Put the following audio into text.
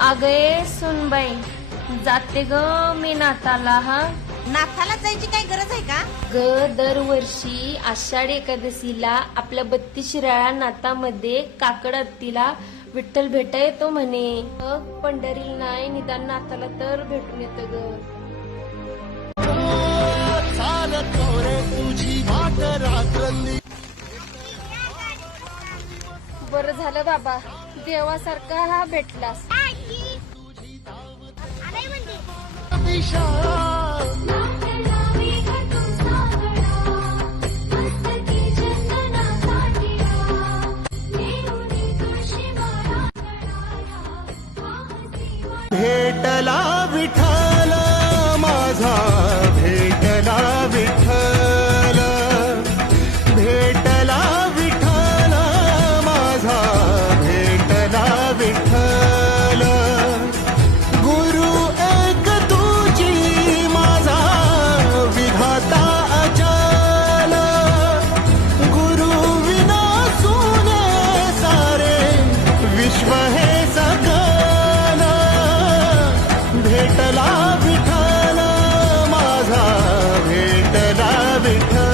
अगये सुनबाई, जाते ग मी नाताला. हा नाथाला जायची काही गरज आहे का? ग दरवर्षी आषाढी एकादशीला आपल्या 32 शिराळा नातामध्ये काकड आत्तीला विठ्ठल भेटा येतो म्हणे. पंढरीला नाही निदान नाताला तर भेटून येतो ग. बरं झालं बाबा, देवासारखा हा भेटलास. भेटला विठ्ठल माझा, भेटला विठ्ठल, भेटला विठ्ठल माझा, भेटला विठ्ठल. गुरु एक तुझी माझा विधाता अचल, गुरु विना सुने सारे विश्व हे सकल. भेटला विठ्ठल माझा, भेटला विठ्ठल.